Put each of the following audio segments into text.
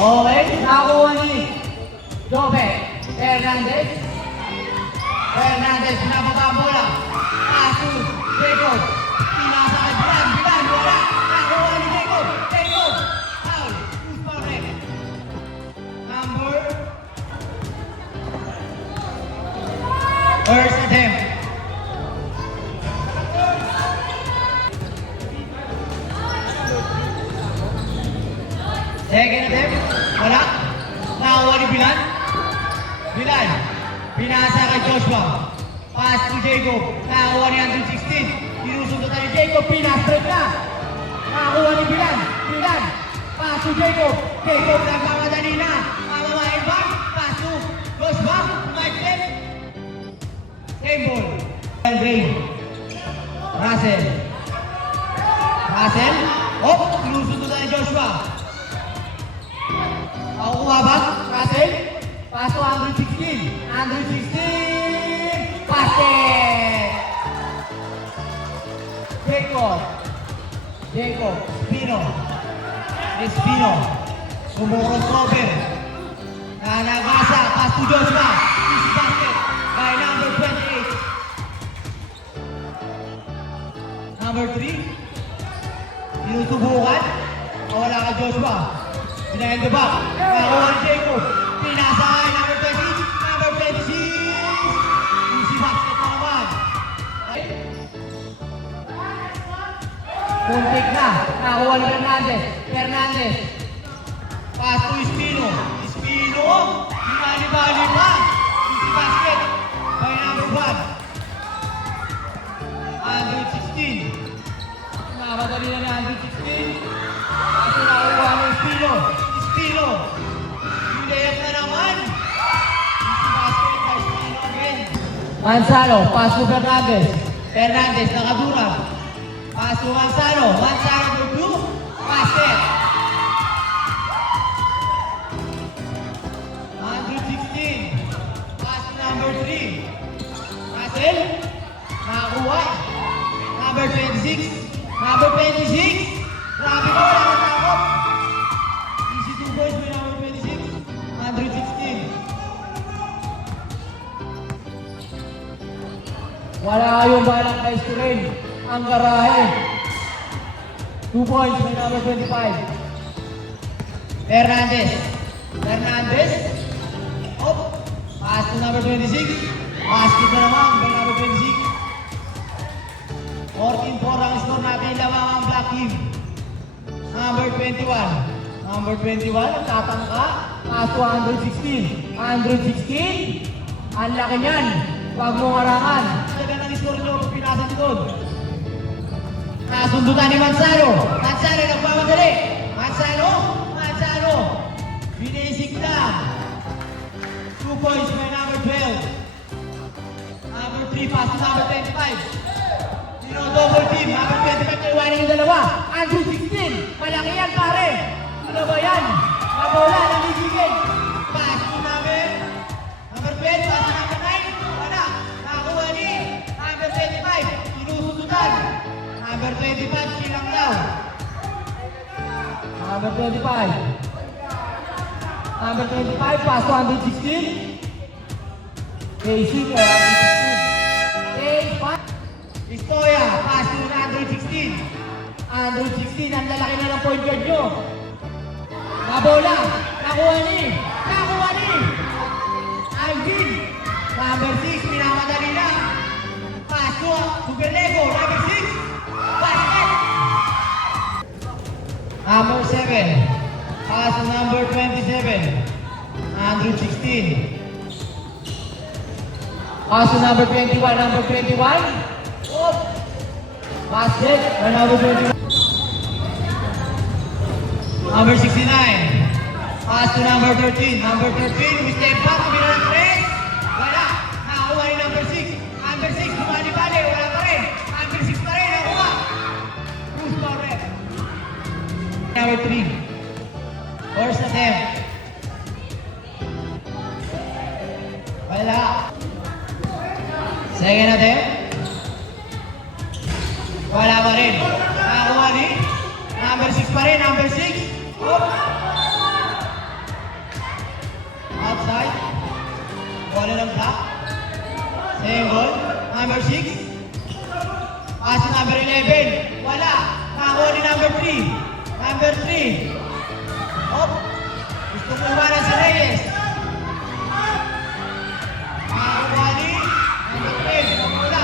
Okay, nakakuha ni Jobe Hernandez. Hernandez, pinababa ang bola. Paso, Jacob. Pinasa kay Bilan. Bilan, wala. Nakakuha ni Jacob. Jacob. Foul. Who's foul red? Number. First attempt. Second attempt. Wala. Nakakuha ni Bilan. Bilan. Pinasa kay Joshua. Pass to Jacob. Nakakuha ni 116. Sinusunod ni Jacob. Pinastraight na. Nakakuha ni Bilan. Bilan. Pass to Jacob. Jacob nagmamadali na. Mamamahin back. Pass to Joshua. Right left. Same ball. Drain. Russell. Russell. Oh, sinusunod ni Joshua. Makukuha ba? Russell? Pass to 116. 116. Basket! Jacob. Jacob. Espino. Espino. Sumurot-over. Nanagasa. Pass to Joshua. Easy basket. By number 28. Number 3. Sinusubukan. Wala ka Joshua. Behind the back. Nakakuha ni Jacob. Pinasa kay number 20. Number 26. Easy basket na naman. Puntik na. Nakakuha ni Hernandez. Hernandez. Pass to Espino. Espino. Bali-bali pa. Easy basket. By number 1. 116. Nakamadali na ni 116. Kaso nakakuha ni Espino. Espino. Yung layup na naman. Easy basket by Espino again. Manzano. Pass to Hernandez. Hernandez. Nakadura. Pass to Manzano. Manzano to 2. Basket. 116. Pass to number 3. Russell. Nakakuha. Number 26. Number 26. Grabe ko wala natakot. Easy 2 boys by number 26. 116. Wala kayong balang guys to rin. Ang garahe. 2 points by number 25. Hernandez. Hernandez. Oh. Pass to number 26. Basket na naman by number 26. 14-4 ang score natin. Lamang ang black team. Number 21. Number 21. Nagtatangka. Pass to 116. 116. Ang laki niyan. Huwag mong harangan. Talaga ng score nyo. Pinasa nyo doon. Nasundutan ni Manzano. Manzano nagmamadali. Manzano. Manzano. Binisig na. 2 points by number 12. Number 3. Pass to number 25. Double team. Number 25. Naiwanan yung dalawa. Andrew 16. Malaki yan pare. Ano ba yan? Mabola. Nalisigin. Pass to number 12. Pass to number 9. Wala. Nakakuha ni number 25. Sinusundutan. Number 25. Silang daw. Number 25. Number 25. Pass to 116. Casey. 116. Istoya, pass to 116. 116, ang lalaki na ng point guard nyo. Nabola, nakuha ni. Alvin, number 6, minamadali na. Pass to Superlego, number 6. Basket. Number 7, pass to number 27. 116. Pass to number 21, number 21. Basket, number 21. Number 69. Pass to number 13. Number 13, we step back, kumila ng press. Wala. Nakakuha ni number 6. Number 6, bumali-bali. Wala pa rin. Number 6 pa rin. Nakuha. Who's foul red? Number 3. First attempt. Wala. Second attempt. Wala pa rin. Nakakuha ni number 6 pa rin. Number 6. Oh. Bola ng block. Same ball. Number 6. Pass to number 11. Wala. Nakakuha ni number 3. Number 3. Hop. Gusto mo iwanan si Reyes. Nakakuha ni number 10. Wala.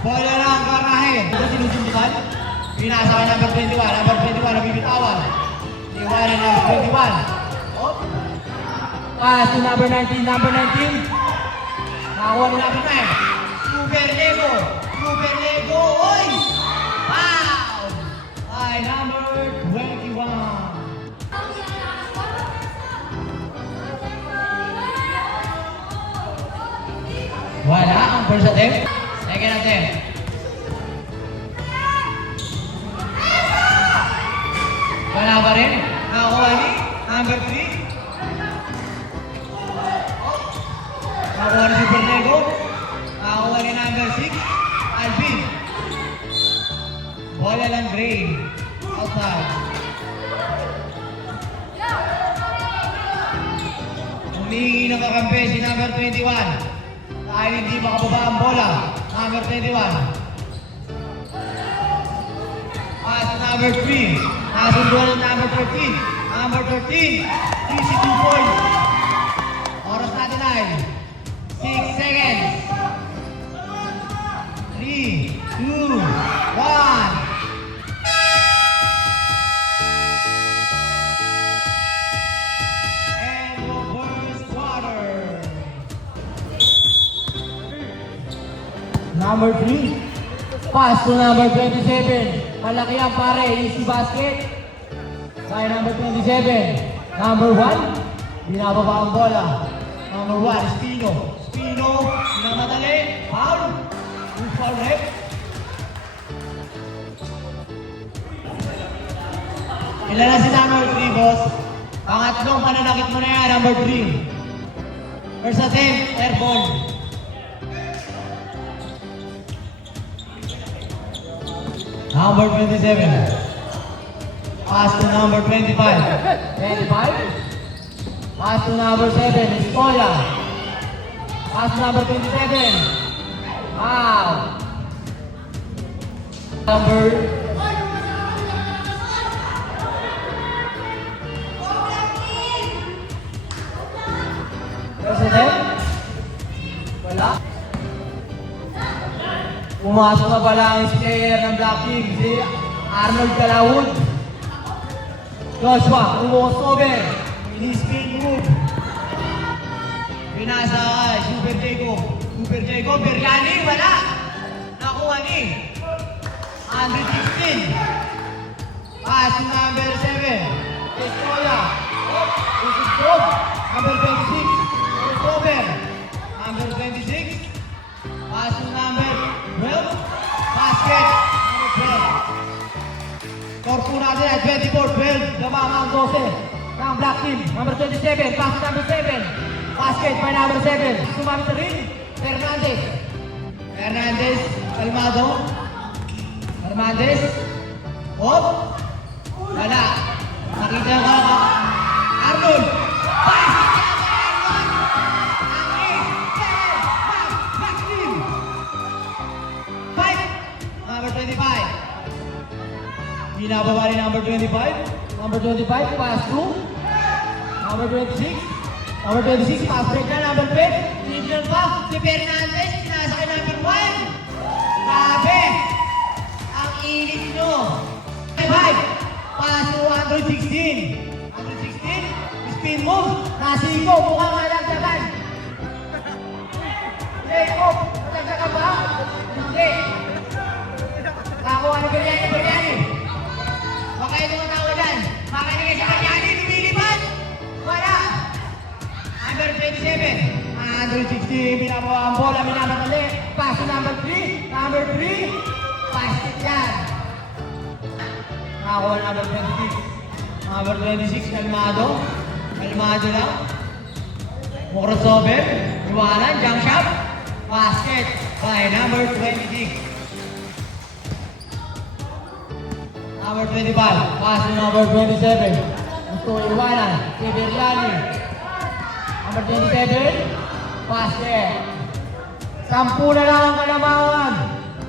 Bola ng Garahe. Ito sinusundukan. Pinasa kay number 21. Number 21 nabibitawan. Iwanan number 21. Hop. Pass to number 19. Number 19. Nakakuha ni number 9. Super Lego! Super Lego! Oy! Wow! Ay, number 21. Wala ang first attempt. Second attempt. Wala pa rin. Nakakuha ni number 3. Nakakuha ni Super Lego. Nakakuha ni number 6, Alvin. Bola lang Gray. Outside. Humingi ng kakampi si number 21. Dahil hindi makababa ang bola. Number 21. Pass to number 3. Nakasunduan ng number 13. Number 13. 32 points. Oras natin ay 6 seconds. 3, 2, 1. And the first quarter. Number 3. Pass to number 27. Malaki ang pare. Easy basket. Kaya number 27. Number 1. Binababa ang bola. Number 1. Spino. Spino. Pinamadali. Foul. Foul rep. Ilan na si number 3, boss? Pangatlong pananakit mo na yan, number 3. First attempt, airball. Number 27. Pass to number 25. 25. Pass to number 7, Escola. Pass to number 27. Wow! Number... President? Wala? Pumasok na pala ang player ng Black Team, si Arnold Calawod. Joshua, umukos over. Ini-spin move. Pinasa kay Super Jacob. Super Jacob, Biryani, wala. Nakuha ni Andre 16. Pass to number 7. Escola. This is Job. Number 26. Over. Number 26. Pass to number 12. Basket. Number 12. Score po natin ay 24-12. Lamang ang 12 ng Black Team. Number 27. Pass to number 7. Basket by number 7. Sumamit na rin. Fernandez. Fernandez. Calmado. Fernandez. Hop. Wala. Nakita ka. Arnold. Number 25. Binababa rin number 25. Number 25. Pass through. Number 26. Number 26. Pass break na. Number 5. Tignan pa. Si Fernandez. Sinasa kay number 1. Grabe. Ang init nyo. 5. Pass to 116. 116. Spin move. Nasiko. Mukhang malagdagan. Lay off. Malagdagan ba? Hindi. Nakuha ni Biryani. Baka yung tumatawa dyan. Makinig sa Biryani. Lumilipad. Wala. Number 27. Number 16. Binabawa ang bola. Binabatali. Pass to number 3. Number 3. Pass it yan. Nakakuha number 26. Number 26. Kalmado. Kalmado lang. Crossover. Iwanan. Jump shot. Basket by number 26. Number 25, pass to number 27. Gusto iwanan, si Biryani. Number 27, basket. 10 na lang ang kalamangan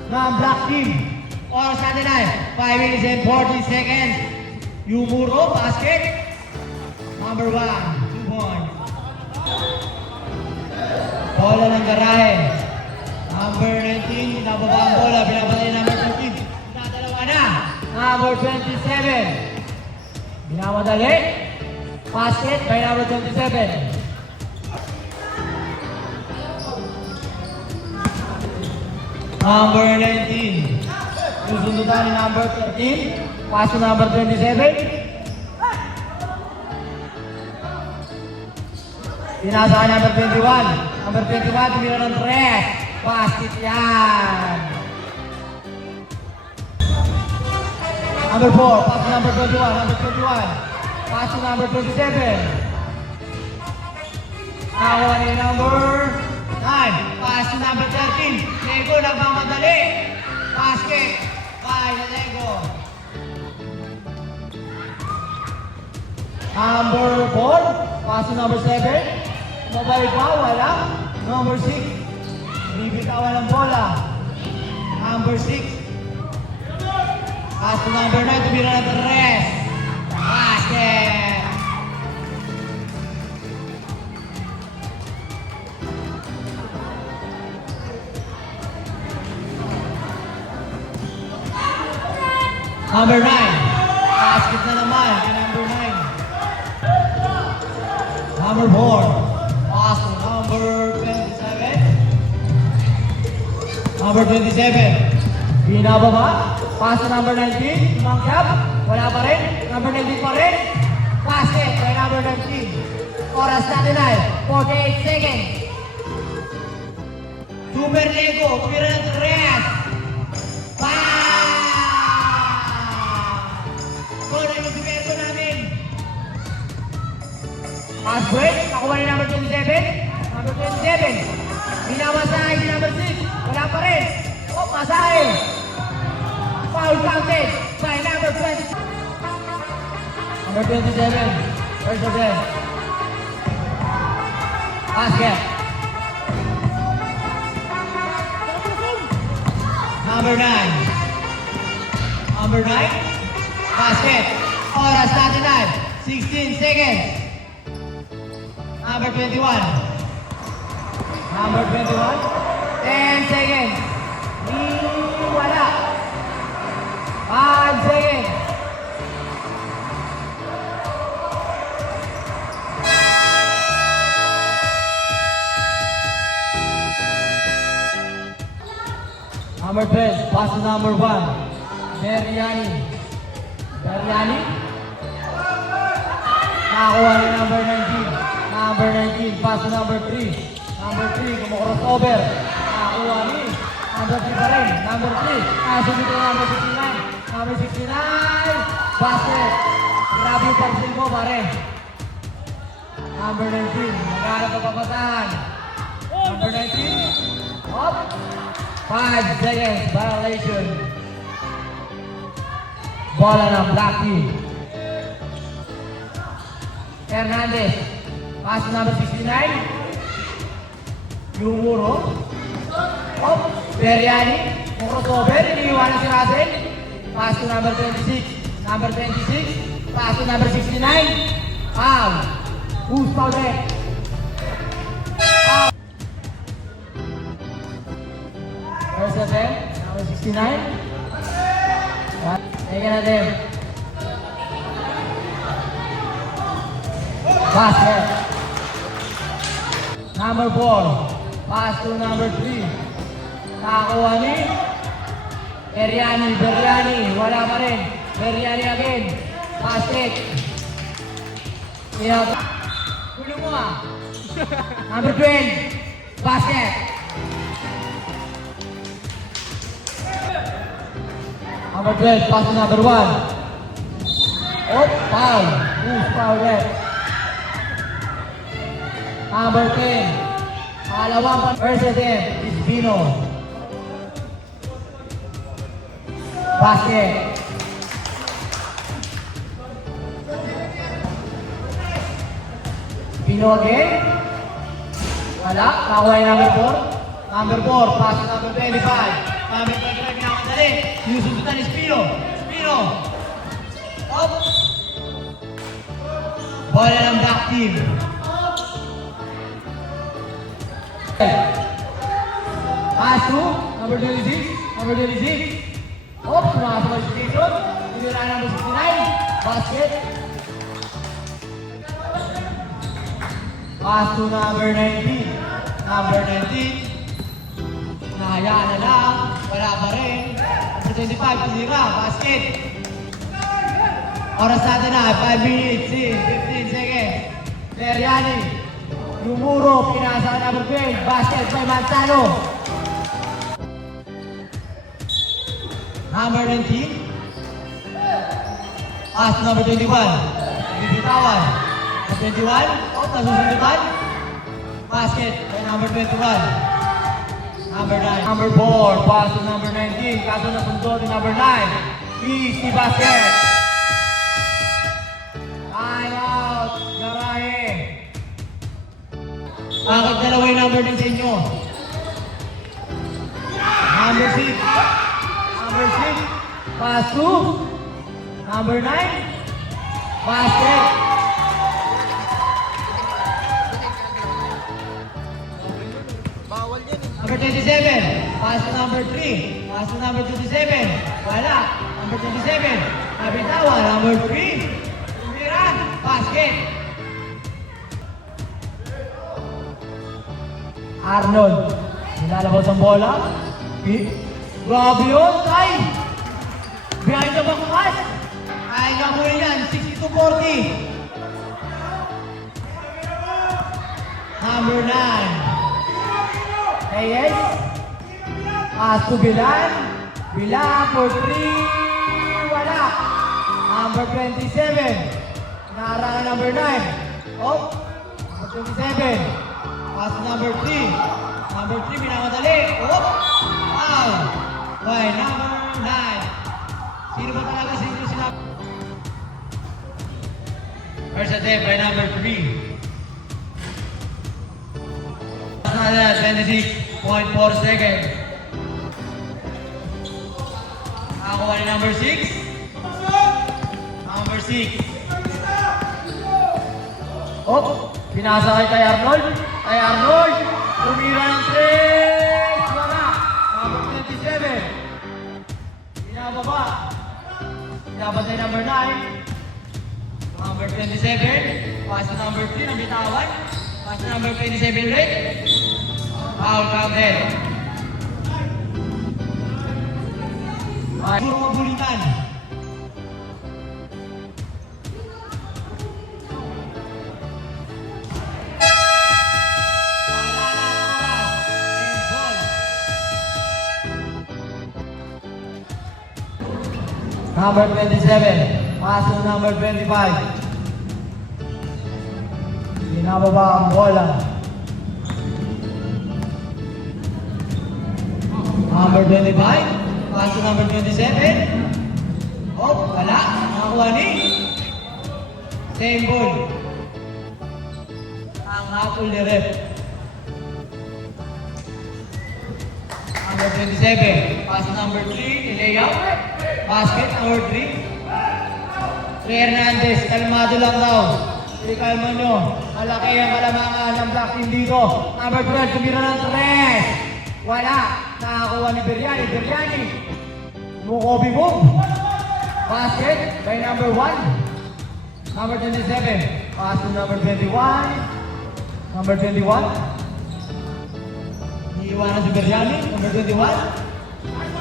ng black team. Oras natin ay 5 minutes and 40 seconds. Yumuro, basket. Number 1, 2 points. Bola ng garahe. Number 19, binababa ang bola. Binababa number 13. Nadalawa na. Number 27. Binamadali. Basket by number 27. Number 19. Susundutan ni number 13. Pass to number 27. Pinasa ka number 21. Number 21, tumira ng 3. Basket yan. Number 4, pass to number 21. Number 21. Pass to number 27. Nakuha ni number 9. Pass to number 13. Lego nagmamadali. Basket by the Lego. Number 4. Pass to number 7. Mabalik pa, wala. Number 6. Bibitawan ng bola. Number 6. Pass to number 9. Tumira ng 3. Basket. Number 9. Basket na naman kay number 9. Number 4. Pass to number 27. Number 27. Binababa. Pass to number 19. Mangkap. Wala pa rin. Number 19 pa rin. Basket by number 19. Oras natin ay 48 seconds. Super Lego. Tumira ng 3. Pass break, nakuha ni number 27. Number 27. Binamasahe si number 6. Wala pa rin. Oh, masahe. Foul counted by number 20. Number 27. First again. Basket. Number 9. Number 9. Basket. Oras natin ay 16 seconds. Number 21. Number 21. 10 seconds. Wala. 5 seconds. Number 12. Pass to number 1. Beriani. Beriani. Nakakuha ni number 19. Number 19, pass to number 3. Number 3, kumukrosover. Nakakuha ni number 3 pa rin. Number 3, nasunod ko number 69. Number 69, basket. Grabe yung parcel mo, pare. Number 19, nagharap ang papatahan. Number 19, up. 5 seconds, violation. Bola ng black team. Hernandez. Pass to number 69. Yumuro. Op. Beriani. Crossover. Iniiwanan si Russell. Pass to number 26. Number 26. Pass to number 69. Foul. Who's foul there? Foul. First attempt. Number 69. Second attempt. Basket. Number 4. Pass to number 3. Nakakuha ni Beriani. Beriani. Wala pa rin. Beriani again. Basket. Kulo mo ah. Number 12. Basket. Number 12. Pass to number 1. Oh, foul. Who's foul there? Number 10. Pangalawang first attempt is Pino. Basket. Pino again. Wala. Nakuha yung number 4. Number 4. Pass to number 25. Number 25 minamadali. Sinusundutan ni Spino. Spino. Up. Bola ng back team. Pass to number 26. Number 26. Up. Pumasok ang station. Tinira number 69. Basket. Pass to number 19. Number 19. Nahayaan na lang. Wala pa rin. Number 25. Tinira. Basket. Oras natin na. 5 minutes. 15 seconds. Leriani. Lumuro. Pinasa ka number 12. Basket by Manzano. Number 19. Pass to number 21. Bibitawan. Number 21. Nasusundutan. Basket by number 21. Number 9. Number 4. Pass to number 19. Kaso nasundot ni number 9. Easy basket. Time out. Garahe. Bakit dalawa yung number din sa inyo? Number 6. Number 6. Pass to number 9. Basket. Number 27, pass to number 3. Pass to number 27. Wala. Number 27. Nabitawa. Number 3. Tumiran. Basket. Arnold. Nilalabas ang bola. Grabe yun. Ay! Behind the back pass. Ay, nakuha yan. 60-40. Number 9. Reyes. Pass to Bilan. Bilan for 3. Wala. Number 27. Naharangan number 9. Oh. Number 27. Pass to number 3. Number 3 minamadali. Oh. Foul. By number 9. Sino ba talaga sila? First attempt by number 3. 26.4 seconds. Nakakuha ni number 6. Number 6. Oh, pinasa kay Arnold. Kay Arnold. Tumira ng 3. Wala. Number 27. Pinababa. Pinababa ni number 9. Number 27. Pass to number 3. Nabitawan. Pass to number 27 ulit. Foul counted. Puro mabulitan. Number 27. Pass to number 25. Binababa ang bola. Number 25. Pass to number 27. Oh, wala. Nakakuha ni. Same ball. Ang hapol ni ref. Number 27. Pass to number 3. Nilayap. Basket number 3. Ray Hernandez. Kalmado lang daw. Kalma nyo. Malaki ang kalamangan ng black team dito. Number 12. Tumira ng 3. Wala. Nakakuha ni Biryani. Biryani. Mukobi move. Basket by number 1. Number 27. Pass to number 21. Number 21. Iiwanan si Biryani. Number 21.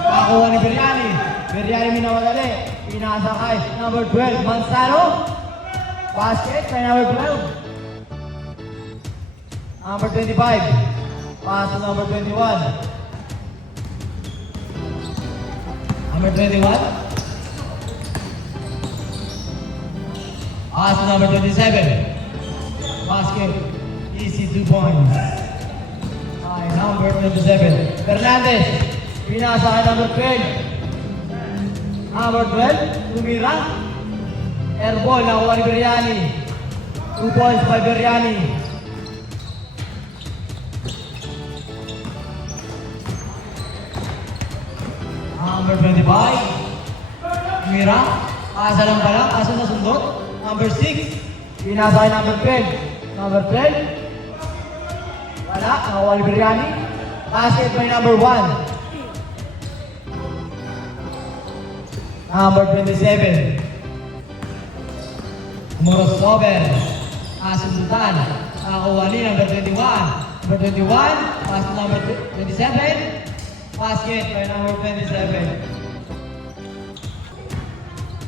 Nakakuha ni Biryani. Biryani minawadali. Pinasa kay number 12. Manzano. Basket by number 12. Number 25. Pass to number 21. Number 21. Pass to number 27. Basket. Easy 2 points. Ay, number 27. Fernandez. Pinasa kay number 12. Number 12. Tumira. Airball. Nakuha ni Biryani. 2 points by Biryani. Number 25. Mira. Asa lang pala. Asa na sundot. Number 6. Pinasa kay number 12. Number 12. Wala. Nakakuha ni Biryani. Basket by number 1. Number 27. Moros Sober. Asundutan. Nakakuha ni number 21. Number 21. Pass to number 27. Basket by number 27.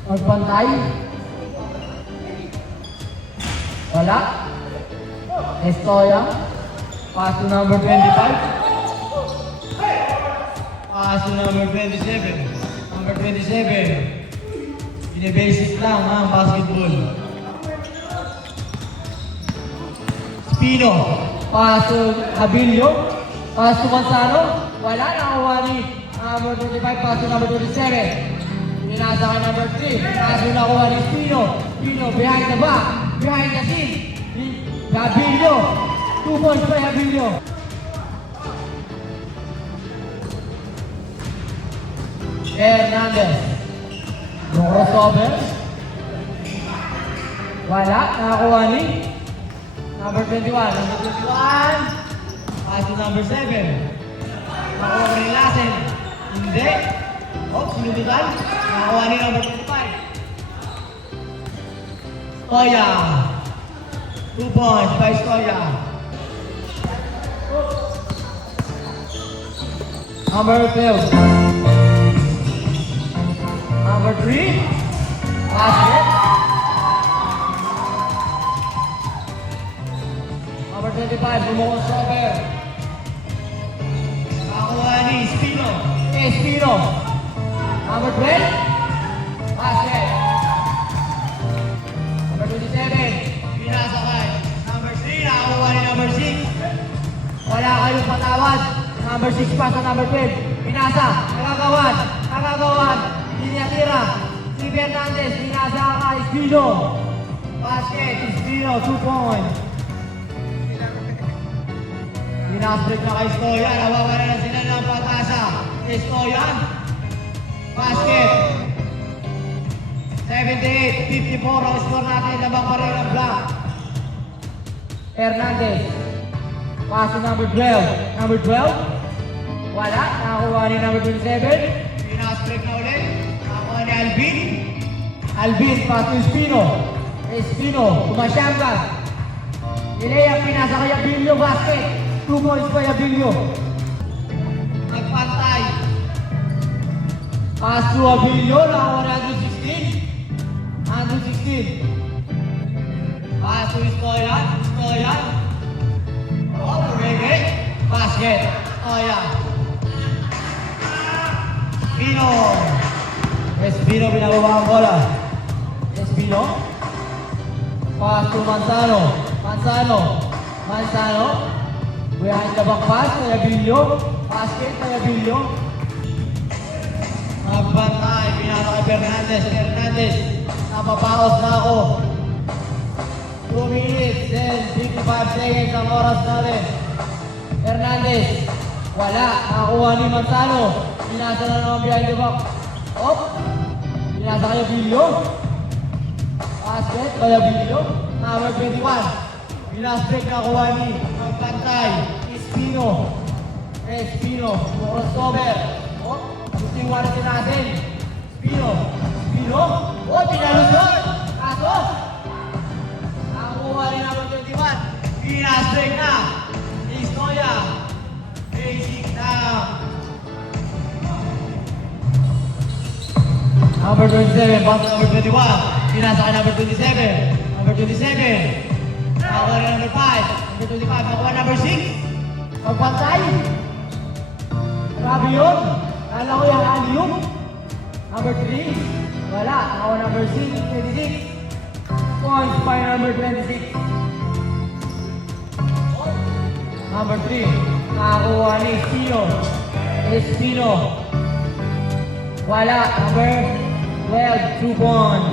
Magpantay. Wala. Estoya. Pass to number 25. Pass to number 27. Number 27. Bine-basic lang ang basketball. Spino. Pass to Abilio. Pass to Manzano. Wala. Nakakuha ni number 25. Pass to number 27. Pinasa kay number 3. Pass to nakuha ni Spino. Spino behind the back. Behind the scene. Abilio. 2 points by Abilio. Hernandez. Yung crossover. Wala. Nakakuha ni number 21. Number 21. Pass to number 7. Nakakuha ni Lassen. Hindi. Oh, sinudutan. Nakakuha ni number 25. Stoya. 2 points by Stoya. Number 12. Number 3. Basket. Number 25. Lumukong Sober. Nakakuha ni Espino. Espino. Number 12. Basket. Number 27. Pinasa kay number 3. Nakakuha ni number 6. Wala kayong patawad. Number 6 pa sa number 12. Pinasa. Nakagawan. Nakagawan. Hindi niya tira. Si Fernandez. Pinasa ka. Espino. Basket. Espino. 2 points. Pinasbreak na kay Stoyan. Nawawala na sila ng pag-asa. Stoyan. Basket. 78-54 ang score natin. Labang pa rin ang block. Hernandez. Pass to number 12. Number 12. Wala. Nakakuha ni number 27. Pinasbreak na ulit. Nakakuha ni Alvin. Alvin. Pass to Espino. Espino. Tumasyangkas. Ilea pinasa kay Abilio. Basket. 2 points kay Abilio. Nagpantay. Pass to Abilio. Nakakuha ni Andrew 16. Andrew 16. Pass to Stoyan. Stoyan. Oh, Rege. Basket. Stoyan. Espino. Espino pinababa ang bola. Espino. Pass to Manzano. Manzano. Manzano. Behind the back pass kay Abilio. Basket kay Abilio. Magbantay. Pinalo kay Fernandez. Fernandez. Napapaos na ako. 2 minutes and 55 seconds ang oras natin. Hernandez. Wala. Nakakuha ni Manzano. Pinasa na naman behind the back. Op. Pinasa kay Abilio. Basket kay Abilio. Number 21. Pinasbreak na kuha ni Magpantay. Espino. Espino. Crossover. Op. Gusto yung wala natin. Espino. Espino. Oh, pinalusot. Kaso. Nakakuha rin number 21. Pinasbreak na. Stoya. Basic na. Number 27, pass to number 21. Pinasa ka number 27. Number 27. Nakakuha rin number 5. Number 25. Nakakuha number 6. Magpantay. Grabe yun. Kala ko yung alley-oop. Number 3. Wala. Nakakuha number 6. 26. Points by number 26. Number 3. Nakakuha ni Espino. Espino. Wala. Number 12. 2 points.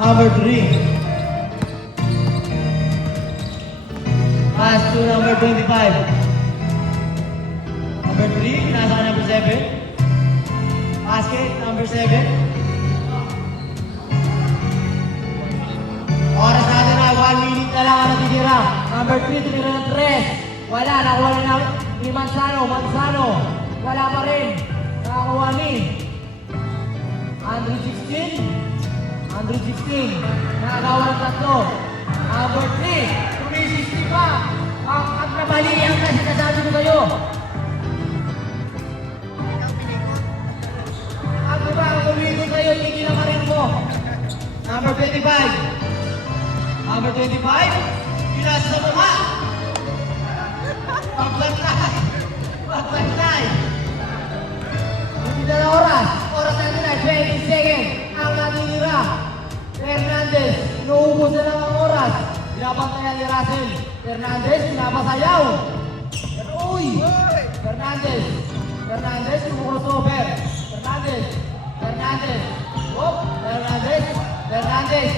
Number 3. Pass to number 25. Number 3, pinasa ka number 7. Basket, number 7. Oras natin na, 1 minute na lang ang natitira. Number 3, tumira ng 3. Wala, nakuha na ni Manzano. Manzano, wala pa rin. Nakakuha ni Andrew 16. Andrew 16, nakagawa ng 3. Number 3, tumisisip pa. Ang nabali ang sinasabi ko kayo. Ang diba, ang umikot kayo, hindi na marin mo. Number 25. Number 25, pinasa sa mukha. Pagbantay. Pagbantay. Hindi na oras. Oras natin na, 20 seconds. Ang natitira. Fernandez, inuubos na lang ang oras. Pinapantayan ni Russell. Fernandez, pinapasayaw. Uy! Fernandez. Fernandez, yung crossover. Fernandez. Fernandez. Oh, Fernandez. Fernandez.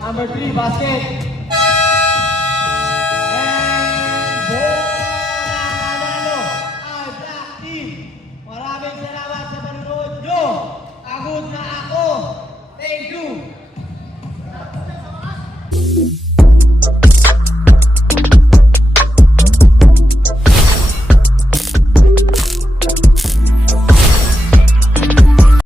Number 3, basket. And bola nanalo ay Black Team. Maraming salamat.